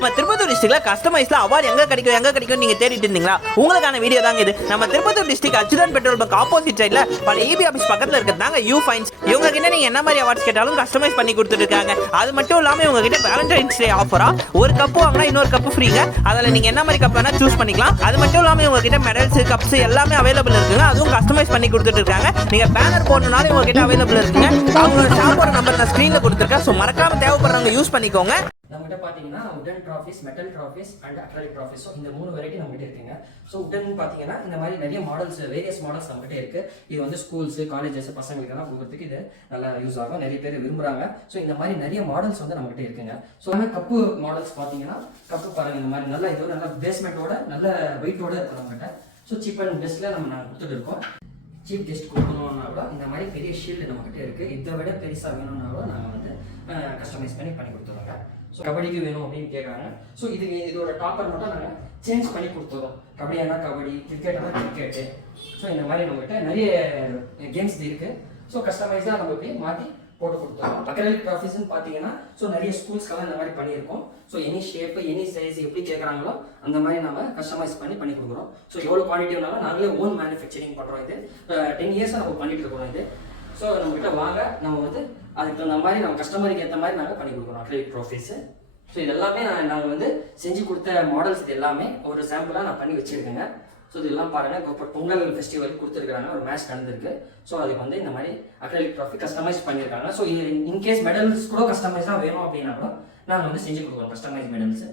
நம்ம திருப்பத்தூர் டிஸ்ட்ரிக்ட்ல கஸ்டமைஸ்ல அவார்டு எங்க கிடைக்கும் நீங்க தேடிட்டு இருந்தீங்களா? உங்களுக்கான வீடியோ தாங்க இது. நம்ம Tirupattur district Achuthan petrol bunk opposite சைடுல பல EB ஆபீஸ் பக்கத்துல இருக்கிறதாங்க யூ ஃபைன்ஸ். இவங்க கிட்ட நீங்க என்ன மாதிரி அவார்ட்ஸ் கேட்டாலும் கஸ்டமைஸ் பண்ணி கொடுத்துட்டு இருக்காங்க. அது மட்டும் இல்லாம இவங்க கிட்ட வேலண்டைன்ஸ் டே ஆஃபரா ஒரு கப் வாங்கினா இன்னொரு கப் ஃப்ரீங்க. அதுல நீங்க என்ன மாதிரி கப் வேணா சூஸ் பண்ணிக்கலாம். அது மட்டும் இல்லாம இவங்க கிட்ட மெடல்ஸ் கப்ஸ் எல்லாமே அவைலபிள் இருக்குங்க. அதுவும் கஸ்டமைஸ் பண்ணி கொடுத்துட்டு இருக்காங்க. நீங்க பேனர் போடணும்னாலும் இவங்க கிட்ட அவைலபிள் இருக்குங்க. அவங்களோட ஷாப்போட நம்பர் நான் ஸ்கிரீன்ல கொடுத்துருக்கேன். ஸோ மறக்காம தேவைப்படுறவங்க யூஸ் பண்ணிக்கோங்க. நம்மகிட்ட பார்த்தீங்கன்னா உடன் trophies, metal trophies and acrylic trophies. So இந்த 3 வெரைட்டி நம்மகிட்ட இருக்குங்க. ஸோ உடன் பார்த்தீங்கன்னா இந்த மாதிரி நிறைய மாடல்ஸ், வேரியஸ் மாடல்ஸ் நம்மகிட்ட இருக்கு. இது வந்து ஸ்கூல்ஸ், காலேஜஸ் பசங்களுக்கெல்லாம் கொடுக்கறதுக்கு இது நல்லா யூஸ் ஆகும். நிறைய பேர் விரும்புறாங்க. ஸோ இந்த மாதிரி நிறைய மாடல்ஸ் வந்து நம்மகிட்ட இருக்குங்க. ஸோ ஆனால் கப்பு மாடல்ஸ் பார்த்தீங்கன்னா கப்பு பாருங்க இந்த மாதிரி நல்லா இதோட நல்ல பேஸ்மெண்ட்டோட நல்ல வெயிட்டோட இருக்கும் நம்மகிட்ட. ஸோ சீப் அண்ட் பெஸ்ட்ல நாங்கள் கொடுத்துட்டு இருக்கோம். சீப் கெஸ்ட் கொடுக்கணும்னா கூட இந்த மாதிரி பெரிய ஷீல்டு நம்மகிட்ட இருக்கு. இதை விட பெருசாக வேணும்னா கூட நாங்கள் வந்து கஸ்டமைஸ் பண்ணி கொடுத்துருவோங்க. ஸோ கபடிக்கு வேணும் அப்படின்னு கேட்குறாங்க. ஸோ இதோட டாப்பர் மட்டும் நாங்கள் சேஞ்ச் பண்ணி கொடுத்துறோம். கபடியானா கபடி, கிரிக்கெட்னா கிரிக்கெட்டு. ஸோ இந்த மாதிரி நம்மகிட்ட நிறைய கேம்ஸ் இருக்குது. ஸோ கஸ்டமைஸாக நம்ம போய் மாற்றி போட்டு கொடுத்துருவோம். அக்ரலிக் ட்ராஃபிஸ்ன்னு பார்த்தீங்கன்னா ஸோ நிறைய ஸ்கூல்ஸ்க்கெல்லாம் இந்த மாதிரி பண்ணியிருக்கோம். So any shape, any size எப்படி கேட்குறாங்களோ அந்த மாதிரி நம்ம கஸ்டமைஸ் பண்ணி கொடுக்குறோம். ஸோ எவ்வளோ குவாலிட்டி வேணாலும் நாங்களே ஓன் மேனுஃபேக்சரிங் பண்ணுறோம். இது 10 இயர்ஸாக நம்ம பண்ணிட்டு இருக்கோம். இது ஸோ நம்மகிட்ட வாங்க, நம்ம வந்து அதுக்கு தகுந்த மாதிரி நம்ம கஸ்டமருக்கு ஏற்ற மாதிரி நாங்கள் பண்ணி கொடுக்குறோம் அக்ரலிக் ட்ராஃபிஸு. ஸோ இது எல்லாமே நாங்கள் வந்து செஞ்சு கொடுத்த மாடல்ஸ். இது எல்லாமே ஒரு சாம்பிளாக நான் பண்ணி வச்சுருக்கேங்க. ஸோ இதெல்லாம் பாருங்கள், இப்போ பொங்கல் ஃபெஸ்டிவலுக்கு கொடுத்துருக்காங்க, ஒரு மேட்ச் நடந்திருக்கு. ஸோ அதுக்கு வந்து இந்த மாதிரி அக்ரலிக் ட்ராஃபி கஸ்டமைஸ் பண்ணியிருக்காங்க. ஸோ இன்கேஸ் மெடல்ஸ் கூட கஸ்டமைஸாக வேணும் அப்படின்னா கூட நாங்கள் வந்து செஞ்சு கொடுக்குறோம் கஸ்டமைஸ் மெடல்ஸ்.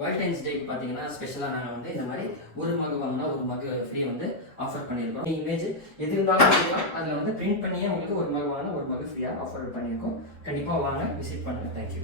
வேலண்டைன்ஸ் டேக்கு பார்த்தீங்கன்னா ஸ்பெஷலாக நாங்கள் வந்து இந்த மாதிரி ஒரு மகு வாங்கினா ஒரு மகு ஃப்ரீ வந்து ஆஃபர் பண்ணியிருக்கோம். இமேஜ் எது இருந்தாலும் அதில் வந்து பிரிண்ட் பண்ணியே உங்களுக்கு ஒரு மகு வாங்கினா ஒரு மகு ஃப்ரீயாக ஆஃபர் பண்ணியிருக்கோம். கண்டிப்பாக வாங்க, விசிட் பண்ணுங்கள். தேங்க்யூ.